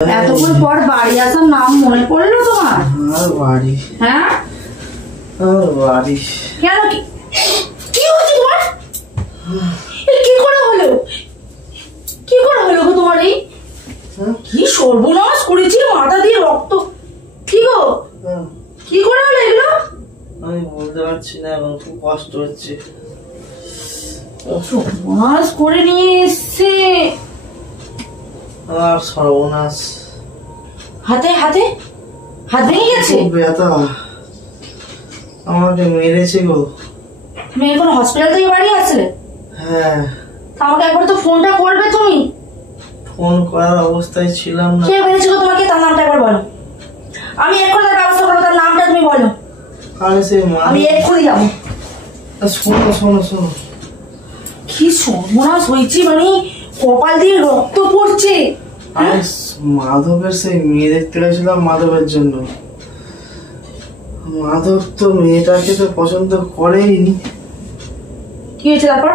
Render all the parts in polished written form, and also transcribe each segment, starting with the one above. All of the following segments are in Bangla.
এতক্ষণ পর বাড়ি আসার নাম মনে পড়লো তোমার? বাড়ি? হ্যাঁ বাড়ি কেন? কি হচ্ছে তোমার? কি করে হলো? কি করে হলো গো তোমার? এই কি সর্বনাশ করেছি, মাথা দিয়ে রক্ত। কি গো, কি করে হলো এগুলো? আমি বলতে পারছি না, এখন খুব কষ্ট হচ্ছে। সর্বনাশ করে নিয়ে এসছে। আর সর্বনাশ, হাতে হাতে হাত ভেঙে গেছে। ব্যথা, আমাকে মেরেছে গো। তুমি এখন হসপিটাল থেকে বাড়ি আসলে? হ্যাঁ। আমাকে একবার তো ফোনটা করবে তুমি। ফোন করার অবস্থায় ছিলাম না। কে মেরেছিল তোমাকে, তার নামটা একবার বলো। আমি এক্ষুনি তার ব্যবস্থা করবো, তার নামটা তুমি বলো। আরে সে আমি এক্ষুনি যাবো। শোনো শোনো শোনো, কি সর্বনাশ হয়েছি, মানে কপাল দিয়ে রক্ত পড়ছে। আরে মাধবের সেই মেয়ে দেখতে গেছিলাম মাধবের জন্য। মাধব তো মেয়েটাকে তো পছন্দ করেইনি। কি হয়েছে তারপর?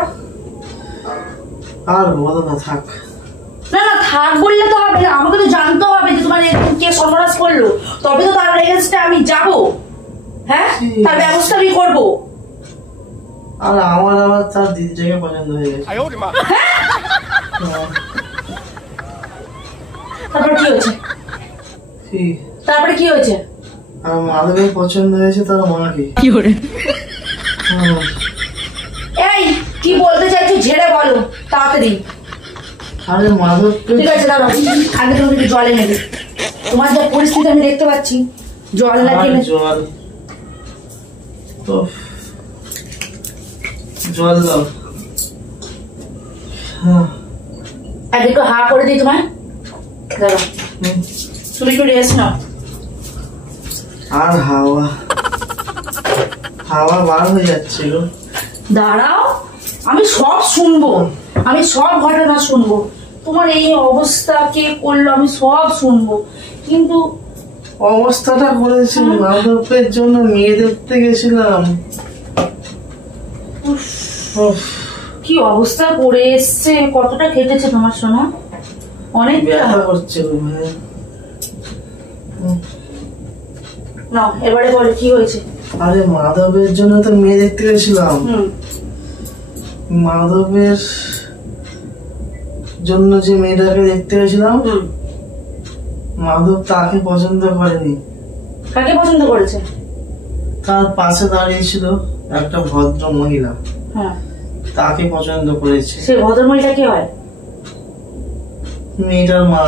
আর বলো না, থাক। না না, থাক বললে তো হবে না, আমাকে তো জানতে হবে যে তোমার এরকম কে সর্বনাশ করলো, তবে তো তার এগেইনস্টে আমি যাবো। হ্যাঁ, তার ব্যবস্থা আমি করবো। আর আমার আবার তার দিদিটাকে পছন্দ হয়ে গেছে। তারপরে কি হয়েছে? তারপরে কি হয়েছে? আর মাধবের পছন্দ হয়েছে তার মাকে। কি করে? এই কি বলতে চাইছো ঝেড়ে বলো তাড়াতাড়ি। আরে মাধব, ঠিক আছে দাঁড়াও, আগে তুমি একটু জল এনে দিও। তোমার যা পরিস্থিতি আমি দেখতে পাচ্ছি, জল লাগে। জল তো, জল দাও। আগে একটু হা করে দিই তোমায়। দাঁড়াও, তুমি একটু রেস্ট নাও। আর হাওয়া হাওয়া বার হয়ে যাচ্ছিল। দাঁড়াও, আমি সব শুনবো, আমি সব ঘটনা শুনবো। তোমার এই অবস্থা কে করলো আমি সব শুনবো, কিন্তু অবস্থাটা করেছি মাধবের জন্য মেয়ে দেখতে গেছিলাম। কি অবস্থা করে এসছে। কতটা খেটেছে তোমার সোনা? অনেক ব্যথা করছে। না, এবারে বলো কি হয়েছে? আরে মাধবের জন্য তো মেয়ে দেখতে গেছিলাম। মাধবের জন্য যে মেয়েটাকে দেখতে গেছিলাম, মাধব তাকে পছন্দ করেনি। কাকে পছন্দ করেছে? তার পাশে দাঁড়িয়েছিল একটা ভদ্র মহিলা, তাকে পছন্দ করেছে। সে ভদ্র মহিলা কে হয়? মেয়েটার মা।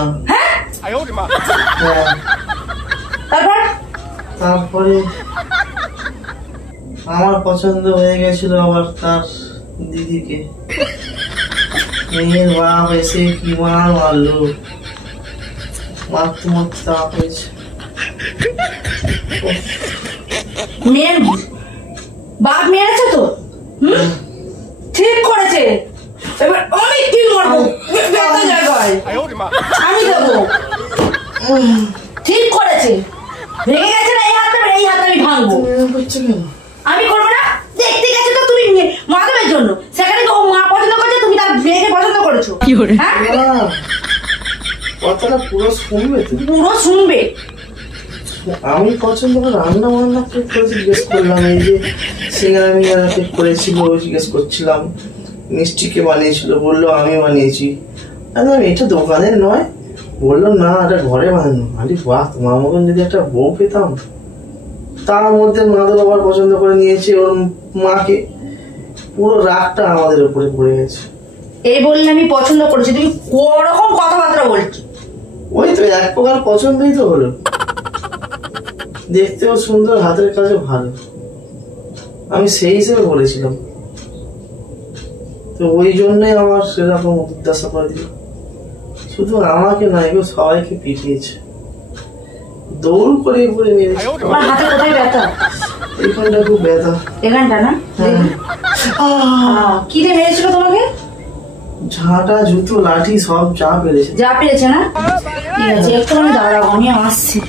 তারপরে আমার পছন্দ হয়ে গেছিল আবার তার দিদিকে। মেয়ের বাপ এসে কি মারলো, মারতে মারতে তাপ হয়েছে। মেয়ের বাপ মেরেছে তো? ঠিক করেছে। এবার আমি কি করবো? আমি দেবো। ঠিক করেছে। ভেঙে গেছে না এই হাতটা, এই হাতটা আমি ভাঙবো। আমি করবো না? দেখতে গেছে তো তুমি মাধবের জন্য, সেখানে তো মা পছন্দ করেছে, তুমি তার মেয়েকে পছন্দ করেছো। কথাটা পুরো শুনবে তো? পুরো শুনবে। আমি পছন্দ করে রান্না বান্না কে করেছি জিজ্ঞেস করলাম। এই যে সিঙ্গারা মিঙ্গারা কে করেছিল জিজ্ঞেস করছিলাম। মিষ্টিকে বানিয়েছিল, বললো আমি বানিয়েছি। এটা দোকানের নয়, বললো না এটা ঘরে বানানো। আরে বাহ, তোমার মতন যদি একটা বউ পেতাম। তার মধ্যে মাধব আবার পছন্দ করে নিয়েছে ওর মাকে। পুরো রাগটা আমাদের উপরে পড়ে গেছে। এই বললে আমি পছন্দ করেছি, তুমি কোরকম কথাবার্তা বলছো? ওই তো এক প্রকার পছন্দই তো হলো। দেখতেও সুন্দর, হাতের কাজও ভালো, আমি সেই হিসেবে বলেছিলাম। তো ওই জন্যই আমার সেরকম উদ্দেশ্য করে দিল। শুধু আমাকে নয় গো, সবাইকে পিটিয়েছে, দৌড় করে ঘুরে মেরেছে। তোমার হাতে কোথায় ব্যথা? এইখানটা খুব ব্যথা। এখানটা না? কি রে মেরেছিল তোমাকে? ঝাঁটা, জুতো, লাঠি সব যা পেরেছে। যা পেরেছে না? ঠিক আছে, একটু আমি দাঁড়াও, আমি আসছি।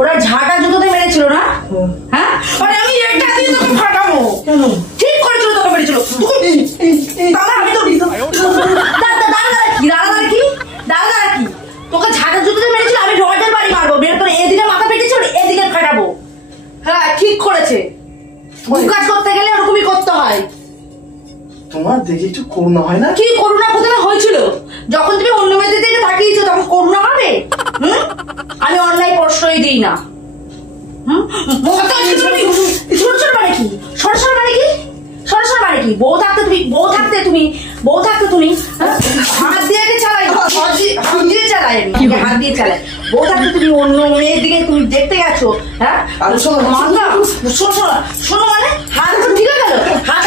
ওরা ঝাঁটা জুতোতে মেরেছিল না? হ্যাঁ, আরে আমি এটা দিয়ে তোকে ফাটাবো। কেন? ঠিক করেছিল, তোকে মেরেছিল। দাদা আমি তো দাদা কি তোকে ঝাঁটা জুতোতে মেরেছিল, আমি রডের বাড়ি মারবো, বের করে এদিকে মাথা পেটেছিল, এদিকে ফাটাবো। হ্যাঁ ঠিক করেছে, কাজ করতে গেলে ওরকমই করতে হয়। তোমার দেখে একটু করুণা হয় না? কি করুণা কোথায় হয়েছিল? যখন তুমি অন্য মেয়েদের দিকে তাকিয়েছো তখন করুণা হবে? আমি অনলাইন প্রশ্রয় দিই না। সরসর মানে কি? সরসর মানে কি? সরসর মানে কি? বউ থাকতে তুমি হাত দিয়ে চালাই, হাত দিয়ে চালাই, হাত দিয়ে চালাই। বউ থাকতে তুমি অন্য মেয়ের দিকে তুমি দেখতে গেছো? হ্যাঁ শোনো মানে হাত ঠিক হয়ে গেল, হাত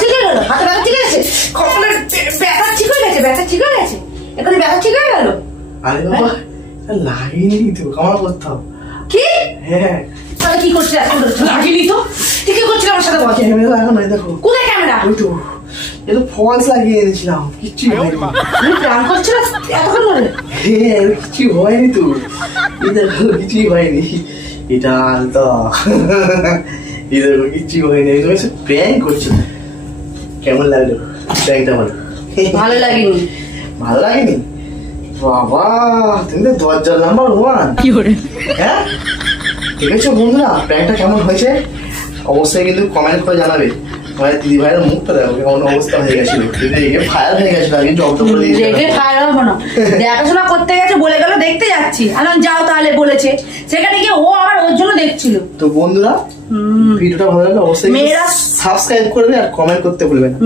ঠিক হয়ে গেল, হাতে ব্যথা ঠিক আছে, কপালের ব্যথা ঠিক হয়ে গেছে, ব্যথা ঠিক হয়ে গেছে, এখানে ব্যথা ঠিক হয়ে গেল। আরে বাবা লাগেনি তো, কামড় করতাম। কি? হ্যাঁ তাহলে কি করছিস এখন? লাগেনি তো, ঠিক করছিল আমার সাথে। বল ক্যামেরা এখন দেখো। কোথায় ক্যামেরা? ওই তো এটা ফলস লাগিয়ে এনেছিলাম, কিচ্ছু হয়নি। তুমি প্ল্যান করছিল এতক্ষণ ধরে? হ্যাঁ কিছু হয়নি তো, এটা কিছুই হয়নি। এটা আলতা, এই দেখো কিচ্ছু হয়নি। তুমি প্র্যাঙ্ক করছো। কেমন লাগলো প্র্যাঙ্কটা? ভালো লাগেনি? ভালো লাগেনি? বাবা তুমি তো দরজার নাম্বার 1। কি করে? হ্যাঁ ঠিক আছে বন্ধুরা, প্র্যাঙ্কটা কেমন হয়েছে অবশ্যই কিন্তু কমেন্ট করে জানাবে। আমার দিদি ভাইয়ের মুখটা দেখো কেমন অবস্থা হয়ে গেছিল, ফায়ার হয়ে গেছিল। আগে জব্দ করে দিয়েছিল। ফায়ার হবো না, দেখাশোনা করতে গেছে বলে গেল দেখতে যাচ্ছি, আমি যাও তাহলে বলেছে, সেখানে গিয়ে ও আবার ওর জন্য দেখছিল। তো বন্ধুরা ভিডিওটা ভালো লাগলে অবশ্যই মেয়েরা সাবস্ক্রাইব করবে আর কমেন্ট করতে ভুলবেন না।